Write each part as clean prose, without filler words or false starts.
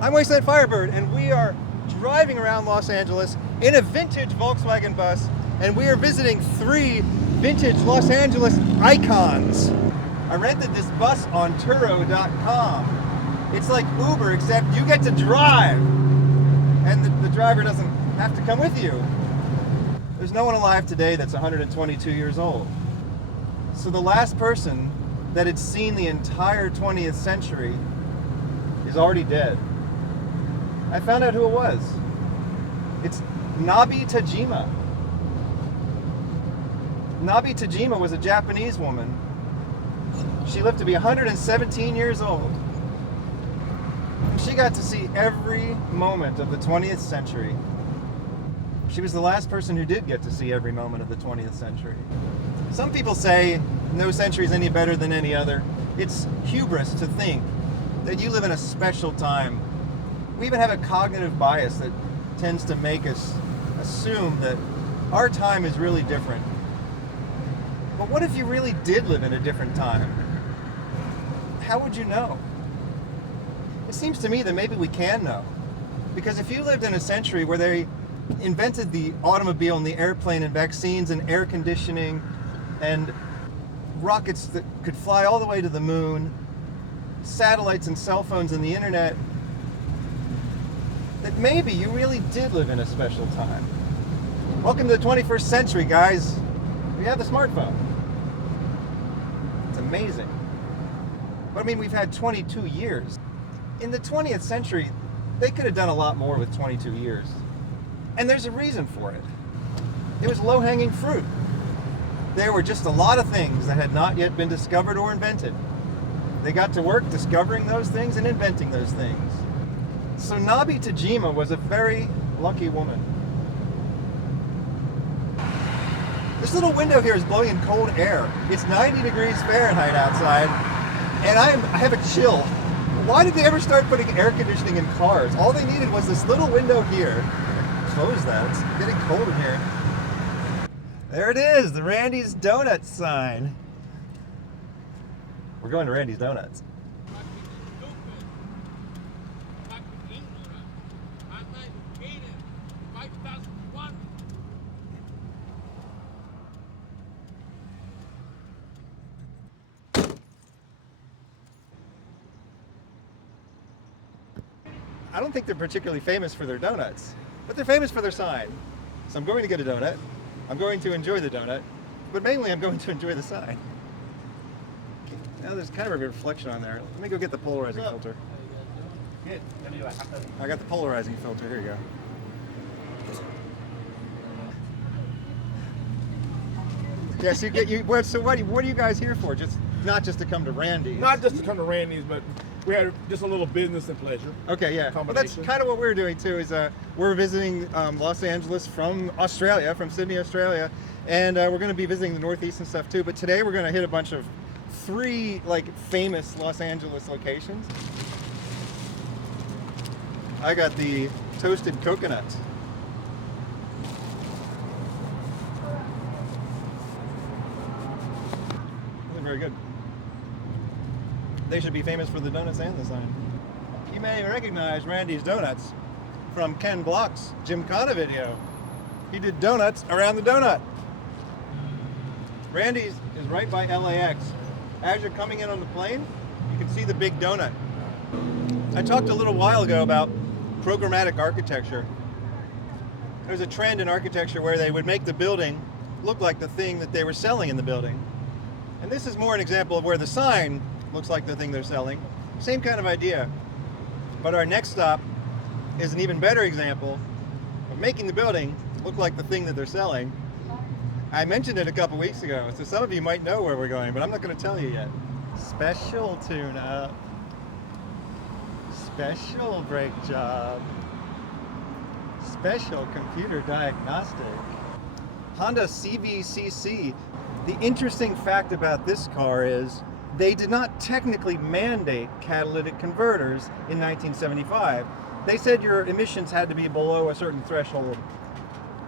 I'm Wasteland Firebird, and we are driving around Los Angeles in a vintage Volkswagen bus, and we are visiting 3 vintage Los Angeles icons. I rented this bus on Turo.com. It's like Uber, except you get to drive, and the driver doesn't have to come with you. There's no one alive today that's 122 years old. So the last person that had seen the entire 20th century is already dead. I found out who it was. It's Nabi Tajima. Nabi Tajima was a Japanese woman. She lived to be 117 years old. She got to see every moment of the 20th century. She was the last person who did get to see every moment of the 20th century. Some people say no century is any better than any other. It's hubris to think that you live in a special time. We even have a cognitive bias that tends to make us assume that our time is really different. But what if you really did live in a different time? How would you know? It seems to me that maybe we can know. Because if you lived in a century where they invented the automobile and the airplane and vaccines and air conditioning and rockets that could fly all the way to the moon, satellites and cell phones and the internet, that maybe you really did live in a special time. Welcome to the 21st century, guys. We have the smartphone. It's amazing. But I mean, we've had 22 years. In the 20th century, they could have done a lot more with 22 years. And there's a reason for it. It was low-hanging fruit. There were just a lot of things that had not yet been discovered or invented. They got to work discovering those things and inventing those things. So Nabi Tajima was a very lucky woman. This little window here is blowing in cold air. It's 90 degrees Fahrenheit outside, and I have a chill. Why did they ever start putting air conditioning in cars? All they needed was this little window here. Close that, it's getting cold in here. There it is, the Randy's Donuts sign. We're going to Randy's Donuts. I don't think they're particularly famous for their donuts, but they're famous for their sign. So I'm going to get a donut. I'm going to enjoy the donut, but mainly I'm going to enjoy the sign. Now there's kind of a reflection on there. Let me go get the polarizing filter. I got the polarizing filter. Here you go. Yes, you get you. So what are you guys here for? Not just to come to Randy's. Not just to come to Randy's, but we had just a little business and pleasure. Okay, yeah. Well, that's kind of what we're doing too. Is we're visiting Los Angeles from Australia, from Sydney, Australia, and we're going to be visiting the Northeast and stuff too. But today we're going to hit a bunch of 3 famous Los Angeles locations. I got the toasted coconut. They're very good. They should be famous for the donuts and the sign. You may recognize Randy's Donuts from Ken Block's Gymkhana video. He did donuts around the donut. Randy's is right by LAX. As you're coming in on the plane, you can see the big donut. I talked a little while ago about programmatic architecture. There's a trend in architecture where they would make the building look like the thing that they were selling in the building. And this is more an example of where the sign looks like the thing they're selling. Same kind of idea. But our next stop is an even better example of making the building look like the thing that they're selling. I mentioned it a couple weeks ago, so some of you might know where we're going, but I'm not going to tell you yet. Special tune-up. Special brake job. Special computer diagnostic. Honda CVCC. The interesting fact about this car is they did not technically mandate catalytic converters in 1975. They said your emissions had to be below a certain threshold.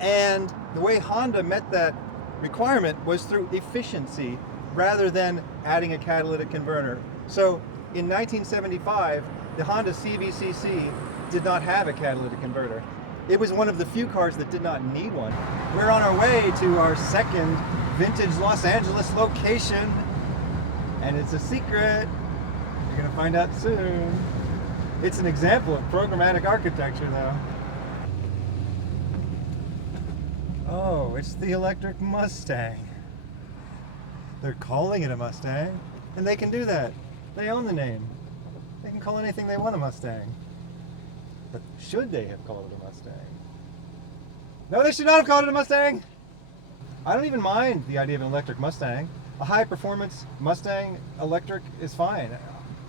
And the way Honda met that requirement was through efficiency rather than adding a catalytic converter. So in 1975, the Honda CBCC did not have a catalytic converter. It was one of the few cars that did not need one. We're on our way to our second vintage Los Angeles location, and it's a secret. You're gonna find out soon. It's an example of programmatic architecture, though. Oh, it's the electric Mustang. They're calling it a Mustang, and they can do that. They own the name. They can call anything they want a Mustang. But should they have called it a Mustang? No, they should not have called it a Mustang! I don't even mind the idea of an electric Mustang. A high-performance Mustang electric is fine.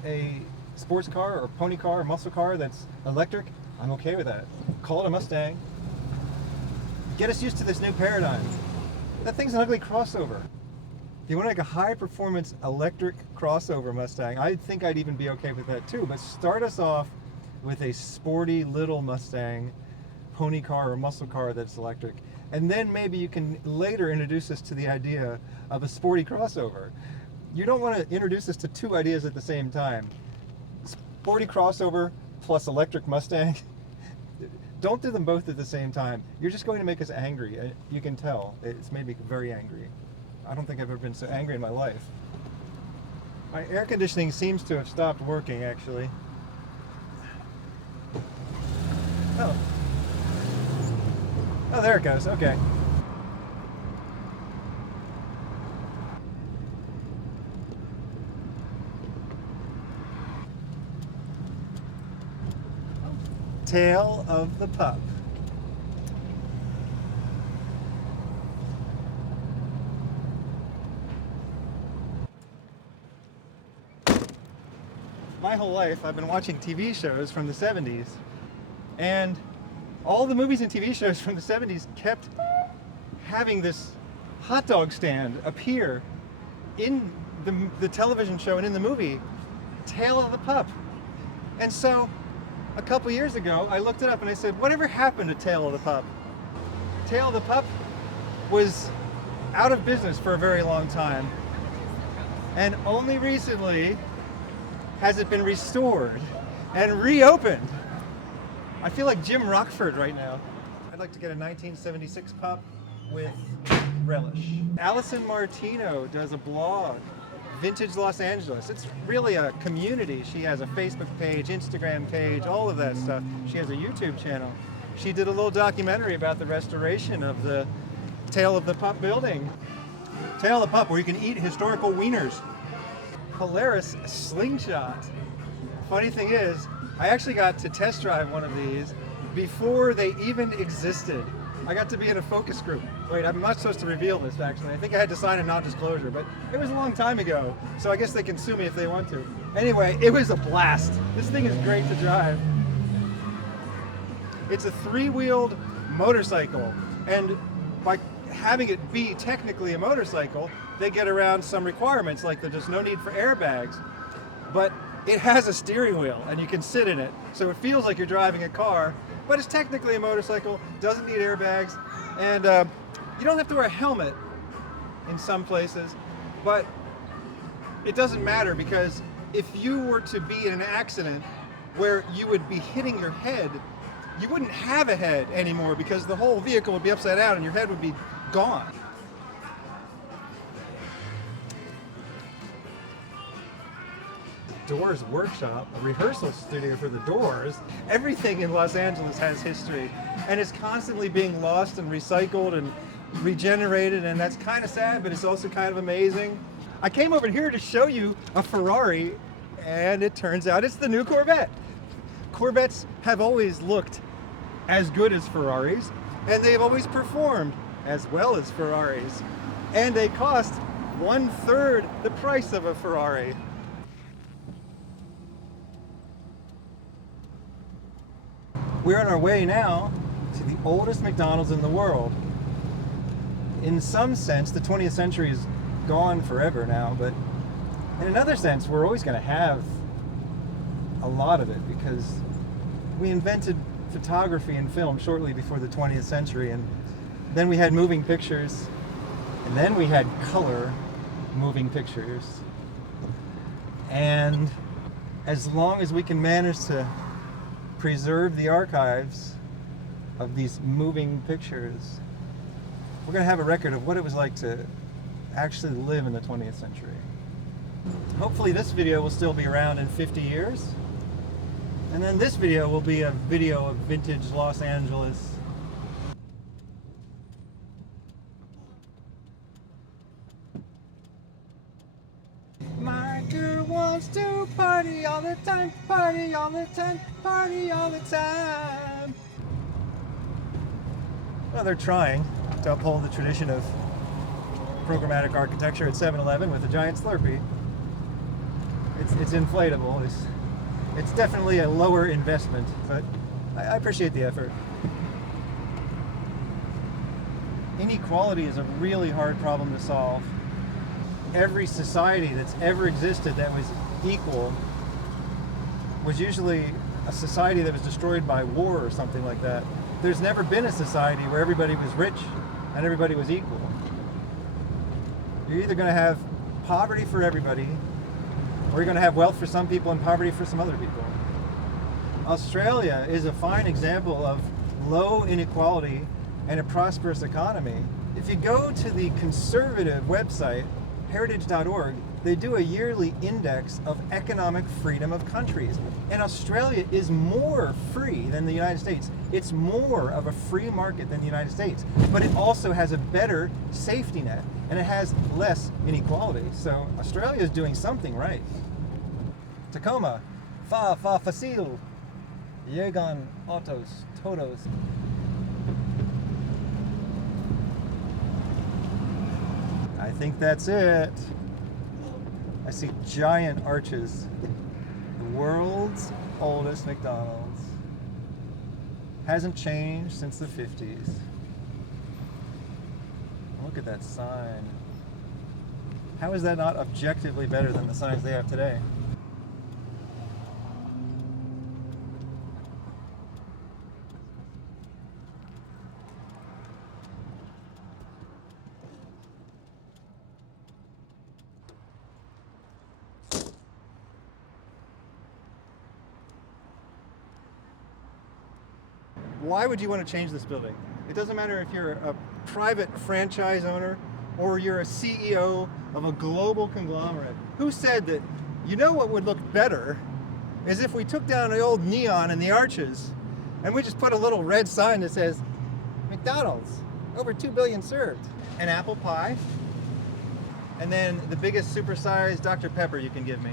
A sports car or pony car or muscle car that's electric, I'm okay with that. Call it a Mustang. Get us used to this new paradigm. That thing's an ugly crossover. If you want to make a high-performance electric crossover Mustang, I think I'd even be okay with that too. But start us off with a sporty little Mustang, pony car or muscle car that's electric. And then maybe you can later introduce us to the idea of a sporty crossover. You don't want to introduce us to two ideas at the same time. Sporty crossover plus electric Mustang. Don't do them both at the same time. You're just going to make us angry. You can tell. It's made me very angry. I don't think I've ever been so angry in my life. My air conditioning seems to have stopped working, actually. Oh. Oh, there it goes. Okay. Tale of the Pup. My whole life I've been watching TV shows from the 70s, and all the movies and TV shows from the 70s kept having this hot dog stand appear in the television show and in the movie, Tale of the Pup. And so a couple years ago I looked it up and I said, whatever happened to Tale of the Pup? Tale of the Pup was out of business for a very long time, and only recently has it been restored and reopened. I feel like Jim Rockford right now. I'd like to get a 1976 Pup with relish. Allison Martino does a blog, Vintage Los Angeles. It's really a community. She has a Facebook page, Instagram page, all of that stuff. She has a YouTube channel. She did a little documentary about the restoration of the Tale of the Pup building. Tale of the Pup, where you can eat historical wieners. Polaris slingshot. Funny thing is, I actually got to test drive one of these before they even existed. I got to be in a focus group. Wait, I'm not supposed to reveal this actually. I think I had to sign a non-disclosure, but it was a long time ago, so I guess they can sue me if they want to. Anyway, it was a blast. This thing is great to drive. It's a three-wheeled motorcycle, and by having it be technically a motorcycle, they get around some requirements, like there's no need for airbags, but it has a steering wheel and you can sit in it, so it feels like you're driving a car, but it's technically a motorcycle, doesn't need airbags, and you don't have to wear a helmet in some places, but it doesn't matter, because if you were to be in an accident where you would be hitting your head, you wouldn't have a head anymore, because the whole vehicle would be upside down and your head would be gone. Doors Workshop, a rehearsal studio for the Doors. Everything in Los Angeles has history, and it's constantly being lost and recycled and regenerated, and that's kind of sad, but it's also kind of amazing. I came over here to show you a Ferrari, and it turns out it's the new Corvette. Corvettes have always looked as good as Ferraris, and they've always performed as well as Ferraris, and they cost 1/3 the price of a Ferrari. We're on our way now to the oldest McDonald's in the world. In some sense, the 20th century is gone forever now, but in another sense, we're always going to have a lot of it, because we invented photography and film shortly before the 20th century, and then we had moving pictures, and then we had color moving pictures, and as long as we can manage to preserve the archives of these moving pictures, we're going to have a record of what it was like to actually live in the 20th century. Hopefully this video will still be around in 50 years. And then this video will be a video of vintage Los Angeles. My girl wants to party all the time, party all the time, party all the time. Well, they're trying to uphold the tradition of programmatic architecture at 7-Eleven with a giant Slurpee. It's inflatable. It's definitely a lower investment, but I appreciate the effort. Inequality is a really hard problem to solve. Every society that's ever existed that was equal was usually a society that was destroyed by war or something like that. There's never been a society where everybody was rich and everybody was equal. You're either going to have poverty for everybody, or you're going to have wealth for some people and poverty for some other people. Australia is a fine example of low inequality and a prosperous economy. If you go to the conservative website, heritage.org, they do a yearly index of economic freedom of countries. And Australia is more free than the United States. It's more of a free market than the United States. But it also has a better safety net, and it has less inequality. So Australia is doing something right. Tacoma, facile. Yegan, autos, todos. I think that's it. I see giant arches. The world's oldest McDonald's. Hasn't changed since the 50s. Look at that sign. How is that not objectively better than the signs they have today? Why would you want to change this building? It doesn't matter if you're a private franchise owner or you're a CEO of a global conglomerate. Who said that, you know what would look better is if we took down the old neon and the arches and we just put a little red sign that says, McDonald's, over 2 billion served. An apple pie, and then the biggest supersized Dr. Pepper you can give me.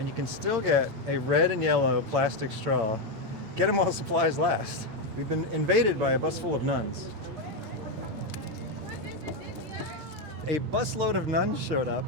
And you can still get a red and yellow plastic straw. Get them while supplies last. We've been invaded by a bus full of nuns. A busload of nuns showed up,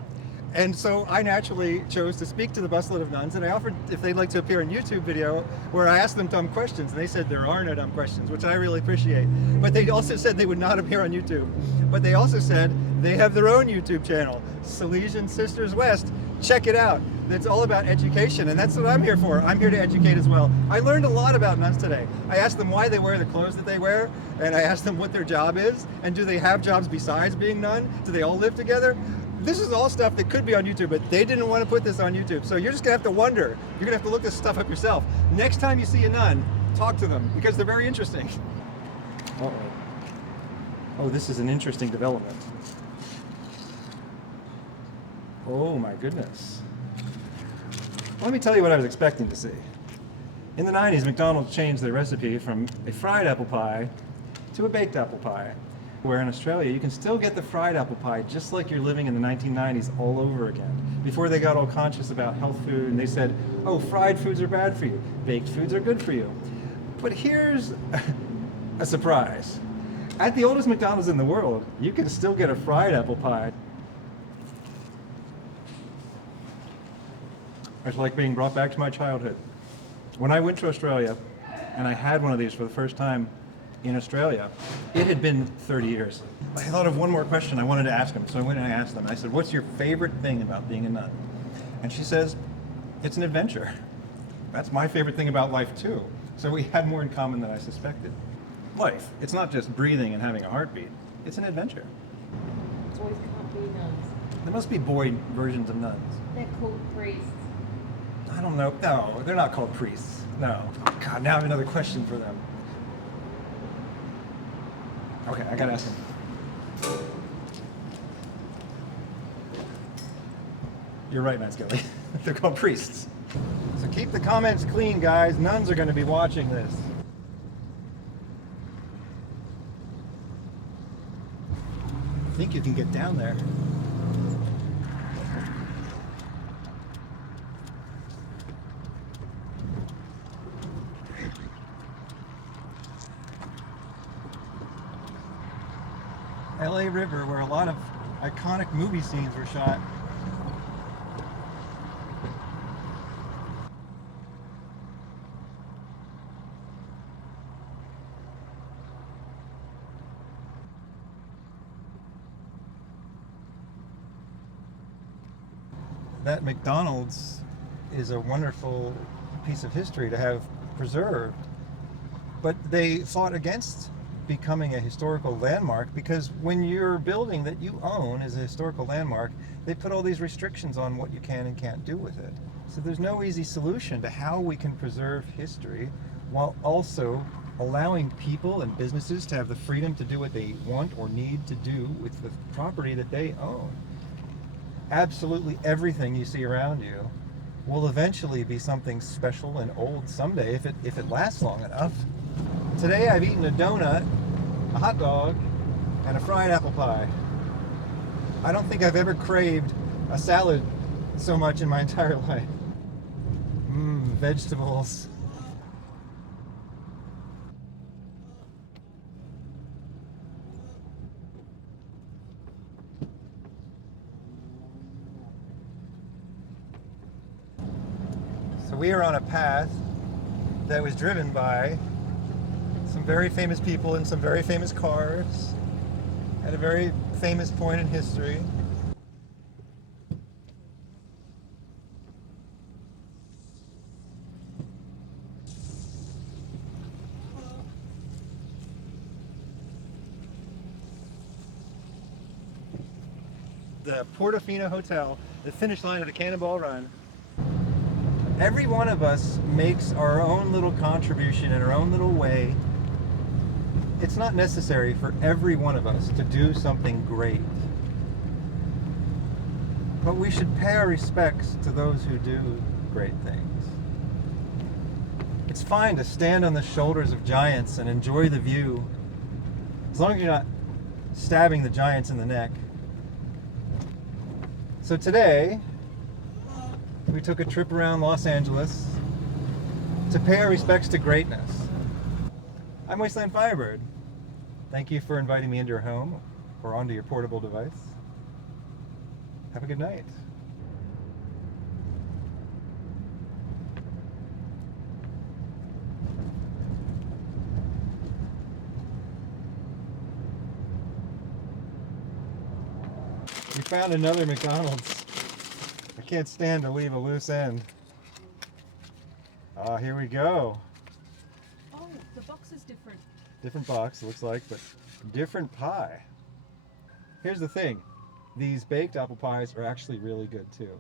and so I naturally chose to speak to the busload of nuns, and I offered if they'd like to appear in a YouTube video where I asked them dumb questions, and they said there are no dumb questions, which I really appreciate. But they also said they would not appear on YouTube. But they also said they have their own YouTube channel, Salesian Sisters West. Check it out. It's all about education, and that's what I'm here for. I'm here to educate as well. I learned a lot about nuns today. I asked them why they wear the clothes that they wear, and I asked them what their job is, and do they have jobs besides being nun? Do they all live together? This is all stuff that could be on YouTube, but they didn't want to put this on YouTube. So you're just gonna have to wonder. You're gonna have to look this stuff up yourself. Next time you see a nun, talk to them, because they're very interesting. Uh-oh. Oh, this is an interesting development. Oh my goodness. Let me tell you what I was expecting to see. In the 90s, McDonald's changed their recipe from a fried apple pie to a baked apple pie, where in Australia you can still get the fried apple pie just like you're living in the 1990s all over again. Before they got all conscious about health food and they said, oh, fried foods are bad for you, baked foods are good for you. But here's a surprise. At the oldest McDonald's in the world, you can still get a fried apple pie. It's like being brought back to my childhood. When I went to Australia and I had one of these for the first time in Australia, it had been 30 years. I thought of one more question I wanted to ask them, so I went and I asked them. I said, what's your favorite thing about being a nun? And she says, it's an adventure. That's my favorite thing about life too. So we had more in common than I suspected. Life, it's not just breathing and having a heartbeat. It's an adventure. Boys can't be nuns. There must be boy versions of nuns. They're called priests. I don't know. No, they're not called priests. No. Oh, God, now I have another question for them. Okay, I gotta ask them. You're right, Matt Skelly. They're called priests. So keep the comments clean, guys. Nuns are going to be watching this. I think you can get down there. LA River, where a lot of iconic movie scenes were shot. That McDonald's is a wonderful piece of history to have preserved, but they fought against becoming a historical landmark because when your building that you own is a historical landmark, they put all these restrictions on what you can and can't do with it. So there's no easy solution to how we can preserve history while also allowing people and businesses to have the freedom to do what they want or need to do with the property that they own. Absolutely everything you see around you will eventually be something special and old someday if it lasts long enough. Today I've eaten a donut, a hot dog, and a fried apple pie. I don't think I've ever craved a salad so much in my entire life. Vegetables. So we are on a path that was driven by some very famous people in some very famous cars at a very famous point in history. The Portofino Hotel, the finish line of the Cannonball Run. Every one of us makes our own little contribution in our own little way. It's not necessary for every one of us to do something great. But we should pay our respects to those who do great things. It's fine to stand on the shoulders of giants and enjoy the view, as long as you're not stabbing the giants in the neck. So today, we took a trip around Los Angeles to pay our respects to greatness. I'm Wasteland Firebird. Thank you for inviting me into your home or onto your portable device. Have a good night. We found another McDonald's. I can't stand to leave a loose end. Ah, here we go. Oh, the box is different. Different box, looks like, but different pie. Here's the thing. These baked apple pies are actually really good too.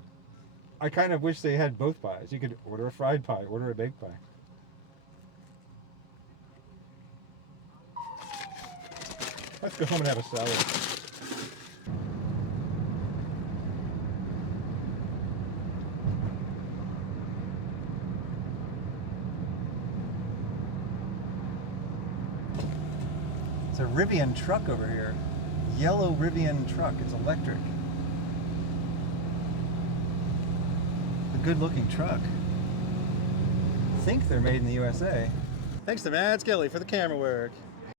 I kind of wish they had both pies. You could order a fried pie, order a baked pie. Let's go home and have a salad. It's a Rivian truck over here. Yellow Rivian truck. It's electric. A good looking truck. I think they're made in the USA. Thanks to Matt Skelly for the camera work.